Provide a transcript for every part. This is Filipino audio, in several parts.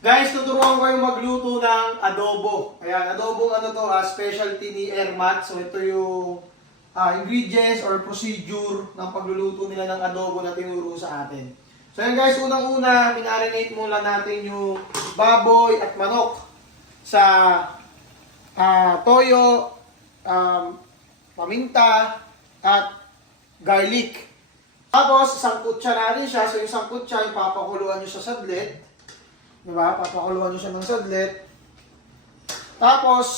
Guys, tuturuan ko kayong magluto ng adobo. Ayan, adobong ano to, specialty ni Ermat. So ito yung ingredients or procedure ng pagluluto nila ng adobo na tinuro sa atin. So ayan guys, unang-una, minarinate muna natin yung baboy at manok sa toyo, paminta, at garlic. Tapos, sangkutsa natin siya. So yung sangkutsa, ipapakuluan nyo sa sadlit. Diba? Papakuluan nyo siya ng sadlit. Tapos,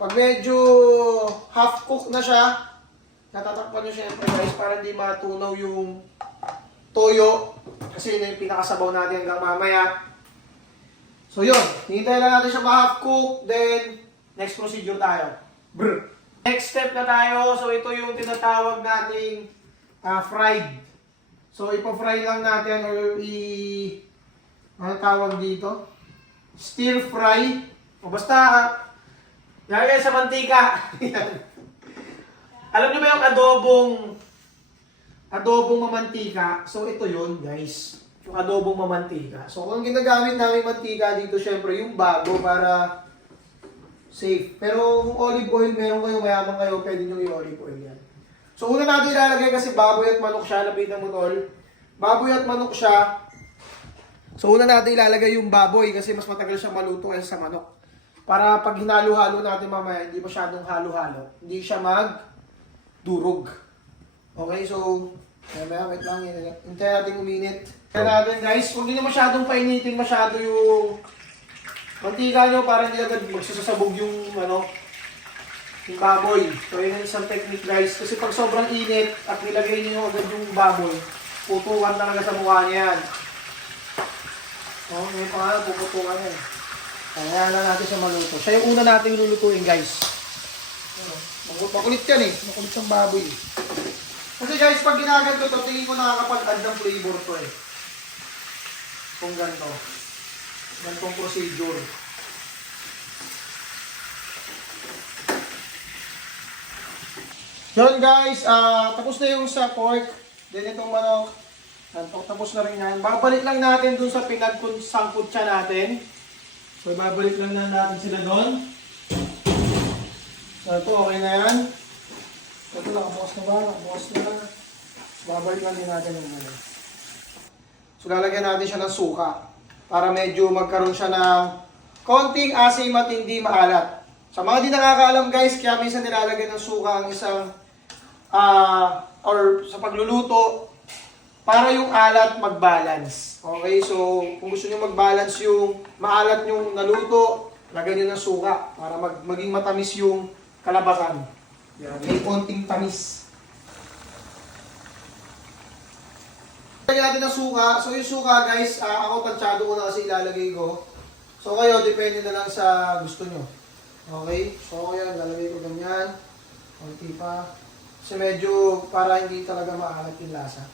pag medyo half cook na siya, natatakpan nyo syempre guys para hindi matunaw yung toyo. Kasi yun yung pinakasabaw natin hanggang mamaya. So yun, hintayin lang natin siya ma-half cook. Then, next procedure tayo. Brr. Next step na tayo. So ito yung tinatawag nating fried. So ipa-fry lang natin or ano tawag dito? Stir fry. O basta, lagay sa mantika. Alam niyo ba yung adobong mamantika? So ito yun guys. Yung adobong mamantika. So kung ginagamit namin mantika dito, syempre yung bago para safe. Pero kung olive oil, meron kayo, mayaman kayo, pwede nyo i-olive oil yan. So una natin ilalagay kasi baboy at manok siya. Lapitan mo tol. Baboy at manok siya. So una natin ilalagay yung baboy kasi mas matagal siyang maluto kaysa sa manok. Para pag hinalo-halo natin mamaya, hindi masyadong halo-halo. Hindi siya magdurog. Okay, so mamaya, wait lang. Hintayin natin uminit. Hintayin natin guys, huwag nyo masyadong painitin masyado yung mantika nyo para hindi agad magsasabog yung yung baboy. So yun yung isang technique guys. Kasi pag sobrang init at nilagay nyo agad yung baboy, putukan talaga sa mukha niya yan. May pangalan, puputukan yan. Kaya lang natin siya maluto. Siya yung una natin lulutuin guys. Makulit yan eh. Makulit yung baboy. Kasi guys, pag ginaganto to, tingin ko nakakapag-add ng flavor to eh. Kung ganito. Ganitong procedure. Yun guys, tapos na yung sa pork. Then itong manok. Tapos na rin yan. Babalik lang natin dun sa pinagkusangkutsa natin. So babalik lang natin sila doon. So ito okay na yan. Ito lang, bukas na ba? Bukas na. Babalik lang din natin yung muna. So lalagyan natin siya ng suka. Para medyo magkaroon siya ng konting asim at hindi maalat. Sa mga di nakakaalam guys, kaya minsan nilalagyan ng suka ang isang or sa pagluluto para yung alat mag-balance. Okay, so kung gusto nyo mag-balance yung maalat yung naluto, lagyan nyo ng suka para maging matamis yung kalabakan. Yan, may konting tamis. Lagyan natin ng suka. So yung suka guys, ako tansyado ko na kasi ilalagay ko. So kayo, depende na lang sa gusto nyo. Okay, so yan, lalagay ko ganyan. Konti pa. Kasi medyo para hindi talaga maalat yung lasa.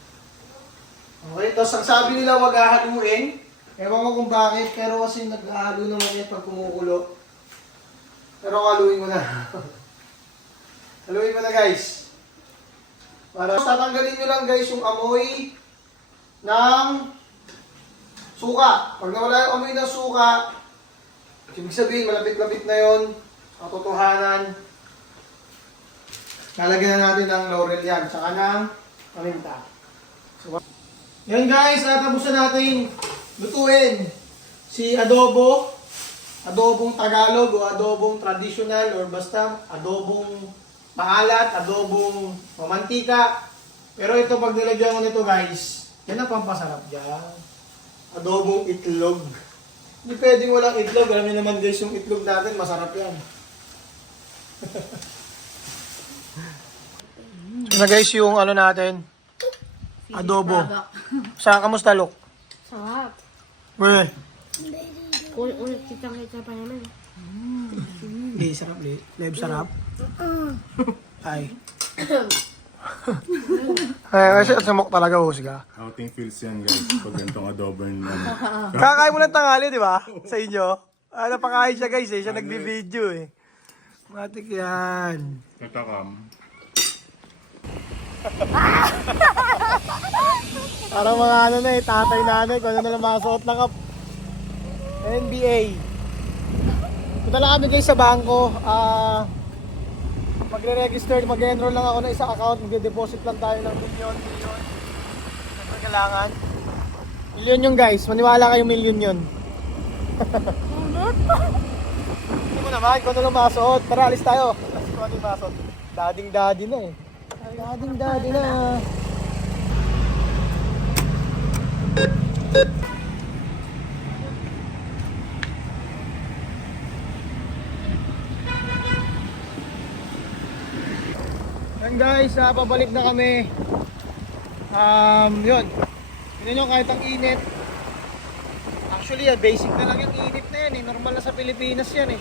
Okay, tapos ang sabi nila wag hahaluin. Ewan ko kung bakit, pero kasi nag-ahalo naman yan pag kumukulo. Pero haluin ko na. Haluin ko na guys. Para tatanggalin nyo lang guys yung amoy ng suka. Pag nawala yung amoy ng suka, ibig sabihin malapit-lapit na yon. Katotohanan. Lalagyan na natin ng laurel yan. Tsaka ng paminta. So, yan guys, natapos na natin lutuin si adobo. Adobong Tagalog o adobong traditional or basta adobong maalat, adobong mamantika. Pero ito pag nilagyan ko nito guys, yan ang pampasarap dyan. Adobong itlog. Hindi pwedeng walang itlog. Alam niyo naman guys, yung itlog natin masarap yan. So na guys yung ano natin, adobo. Sa kamusta Lok? Sarap. Uy. Ulit kita pa naman. Hindi, sarap. Leb sarap. Ay. Kasi sumok talaga husga. Outing feels yan guys, pag ganitong adobo yung Kakain mo ng tanghali, di ba? Sa inyo. Napakain siya guys eh. Siya nagbi-video eh. Matik yan. katakam. Parang mga ano na eh, tatay nanay, kung ano na lang masuot na NBA. Punta lang kami guys sa bangko. Magre-register, mag-enroll lang ako ng isang account. Magde-deposit lang tayo ng milyon. Siyempre kailangan. Milyon yun guys. Maniwala kayo milyon yun. Hindi mo naman, kung ano lang masot. Tara, alis tayo. Kung ano yung masot. Dading-daddy na eh. Dading-daddy na. Yan guys, pabalik na kami. Yun. Tignan nyo kahit ang init. Actually, basic na lang yung init na yan eh. Normal na sa Pilipinas yan eh.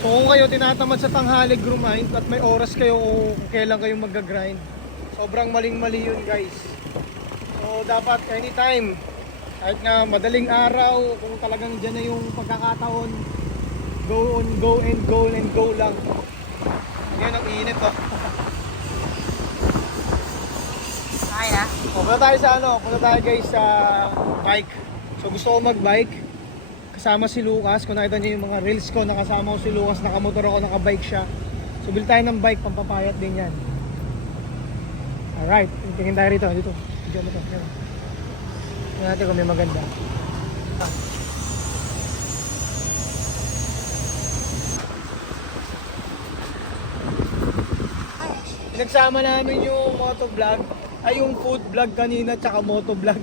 So kung kayo tinatamad sa tanghali grind at may oras kayo kung kailan kayo mag-grind, sobrang maling-mali yun guys. So dapat anytime, kahit nga madaling araw, kung talagang dyan na yung pagkakataon, go on, go and go and go lang. Yan ang init oh. Kaya. Punta tayo sa punta tayo guys sa bike. So gusto ko mag-bike. Kasama si Lucas. Kung nakita niyo yung mga reels ko, nakasama ko si Lucas, nakamotor ako, nakabike siya. So bil tayo ng bike, pampapayat din yan. Alright, tingin tayo rito. Dito, video mo to. Tingnan natin kung may maganda. Nagsama namin yung motovlog, ay yung food vlog kanina tsaka motovlog.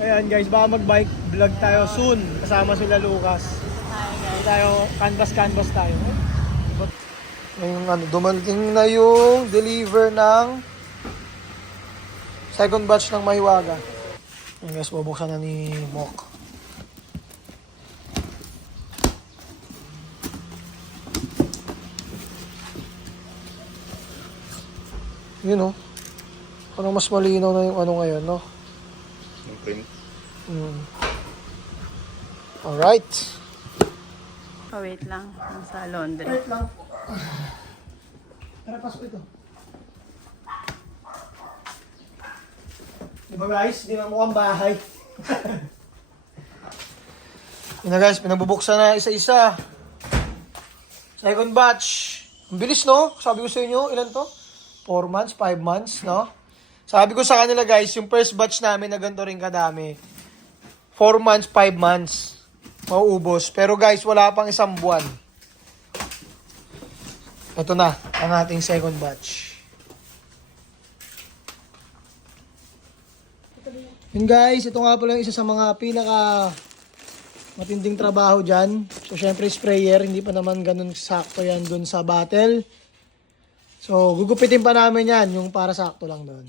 Ayan guys, baka mag-bike vlog tayo soon. Kasama sila Lucas. Hindi tayo, canvas tayo. Yung dumating na yung deliver ng second batch ng Mahiwaga. Ayan guys, bubuksan na ni Mok. Yun oh. Parang mas malinaw na yung ngayon, no? Yung print. Alright. Wait lang. Nasa laundry. Wait lang. Tara, pasok ito. Diba guys, di na mukhang bahay. Yun na guys, pinagbubuksan na isa-isa. Second batch. Ang bilis no? Sabi ko sa inyo, ilan to? 4 months, 5 months, no? Sabi ko sa kanila guys, yung first batch namin na ganito rin kadami. 4 months, 5 months. Mauubos. Pero guys, wala pang isang buwan. Ito na, ang ating second batch. Yun guys, ito nga pala yung isa sa mga pinaka matinding trabaho dyan. So syempre sprayer, hindi pa naman ganun sakto yan dun sa bottle. So gugupitin pa namin yan, yung para sakto lang dun.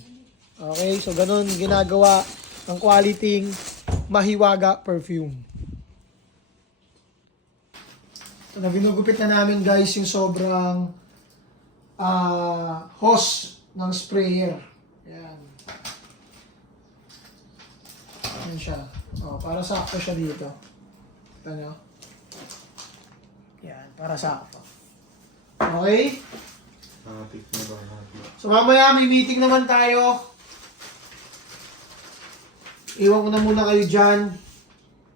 Okay, so ganun ginagawa ang quality Mahiwaga perfume. So ginugupit na namin guys yung sobrang hose ng sprayer. Yan. Yan siya. Oh, para sakto siya dito. Ano? Yan, para sakto. Okay? So mamaya may meeting naman tayo. Iwan ko na muna kayo dyan.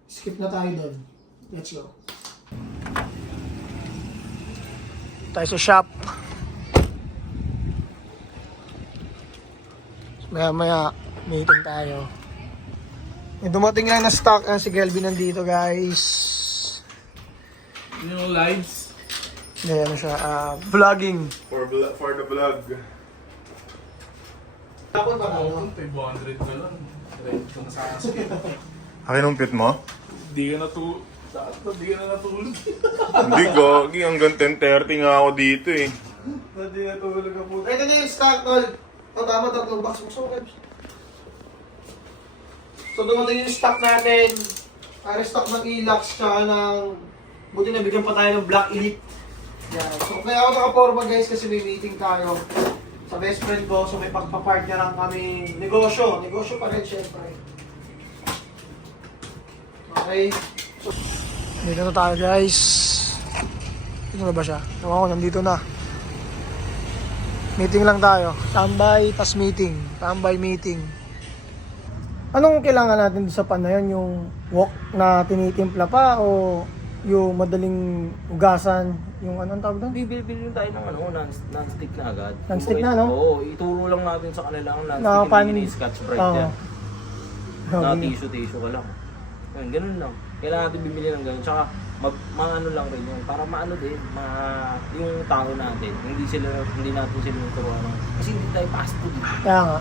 Skip na tayo doon. Let's go. Tayo sa shop. Maya meeting tayo. Yung dumating lang na stock si Kelvin nandito guys. Yung lives? Hindi, ano siya, vlogging. For the vlog. Tapon pa tayo. 500 na lang. Akin ang pit mo? Di ka natulog. Di ka na natulog. Hindi ko. Hanggang 10:30 nga ako dito eh. Hindi natulog ang puto. Ito na yung stock, tol. O, tama, tatlong box. So, dumating yung stock natin. Stock ng Ilax, tsaka ng... Buti nabigyan pa tayo ng Black Elite. Yan. So, kaya ako nakaporma guys kasi may meeting tayo sa best friend ko. So, may pagpapartner lang kami negosyo. Negosyo pa rin, syempre. Okay. So, dito na tayo guys. Dito na ba siya? Ewan ko, nandito na. Meeting lang tayo. Tambay, tas meeting. Tambay, meeting. Anong kailangan natin sa pan na yun? Yung wok na tinitimpla pa o yung madaling ugasan? Yung anong tawag doon? Bibili tayo ng non-stick na agad. Non-stick na, no? Oo, ituro lang natin sa kanila ang non-stick, Nakapan- hindi Scotch Brite Oo. yan. Na tissue ka lang. Ayun, ganun lang. Kailangan natin bibili ng ganun. Tsaka, maano lang rin yun. Para maano din, yung tao natin. Hindi natin sila turuan ng... Kasi hindi tayo fast food. Kaya nga.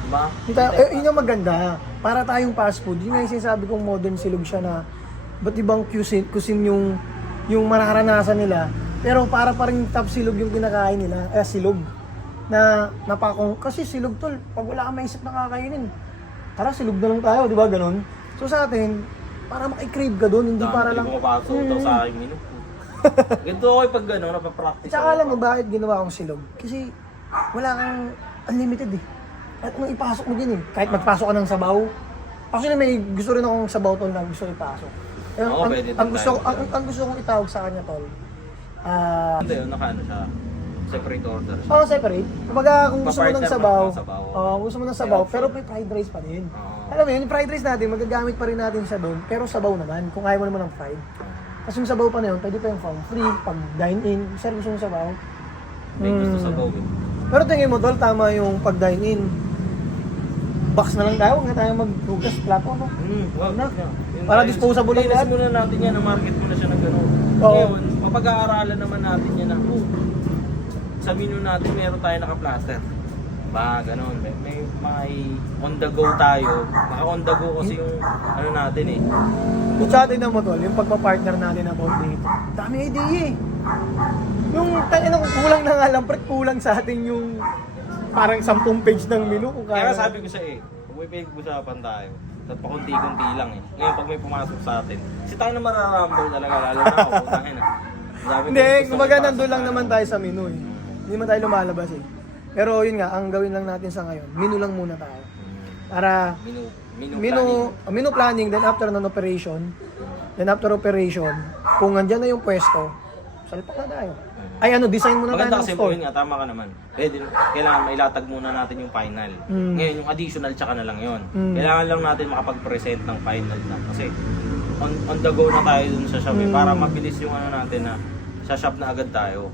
Diba? Yun yung maganda. Para tayong fast food. Yun nga yung sinasabi kong modern silog siya na ba't ibang cuisine yung mararanasan nila. Pero para pa rin top silog yung kinakain nila. Silog. Kasi silog tol, pag wala kang maisip na kakainin, tara silog na lang tayo, di ba ganon? So sa atin, para makikrave ka doon, hindi para lang... Hindi pumapasok ito sa aking menu. Ganito ako pag gano'n, napapractice. Tsaka alam mo bakit ginawa kong silog? Kasi wala kang unlimited eh. At anong ipasok mo din eh. Kahit magpasok ka ng sabaw. Actually may gusto rin akong sabaw tol na gusto ipasok. Oo, pwede din ang gusto tayo. ang gusto kong itawag sa kanya tol. Hindi yun, nakaano siya. Separate order siya. Separate. Kumbaga kung gusto mo ng Pa-partner sabaw, ng sabaw. gusto mo ng sabaw, pero may fried rice pa din. Oo. Alam mo yun, yung fried rice natin, magagamit pa rin natin siya doon, pero sabaw naman, kung ayaw mo naman ng fried. Kasi yung sabaw pa na yun, pwede pa yung from free, pag dine-in, sir gusto yung sabaw. May gusto sa bowl. Pero tingin mo tol, tama yung pag dine-in. Box na lang tayo, huwag na tayo maghugas plato, no? Wag Na? na. Para disposable lang lahat. lahat. Muna natin yan, na-market muna siya ng gano'n. Oo. Ngayon, mapag-aaralan naman natin yan na, sa menu natin meron tayo naka-platter. Ba, gano'n. May on the go tayo. Naka-on the go kasi yung ano natin eh. Yung sa atin naman tol, yung pagpa-partner natin about dito. Dami idea eh. Yung kulang na nga lang, pre, kulang sa atin yung parang 10 page ng menu. Kung Kaya kaya sabi ko siya kung may pinag-usapan tayo, at pakunti-kunti lang eh. Ngayon pag may pumasok sa atin, kasi tayo na mararambol talaga, lalo na ako, putangin ah. Sabi ko, Hindi, gusto kumbaga ko ipasok nandun lang naman tayo sa menu eh. Hindi man tayo lumalabas eh. Pero yun nga, ang gawin lang natin sa ngayon, menu lang muna tayo. Para menu planning, then after ng operation, then after operation, kung nandyan na yung pwesto, salpak na tayo. Ay design muna tayo Maganda ng kasi store. yun nga, tama ka naman. Pwede, kailangan mailatag muna natin yung final. Ngayon, yung additional tsaka na lang yun. Kailangan lang natin makapag-present ng final na. Kasi on the go na tayo dun sa shop para mabilis yung ano natin na sa shop na agad tayo.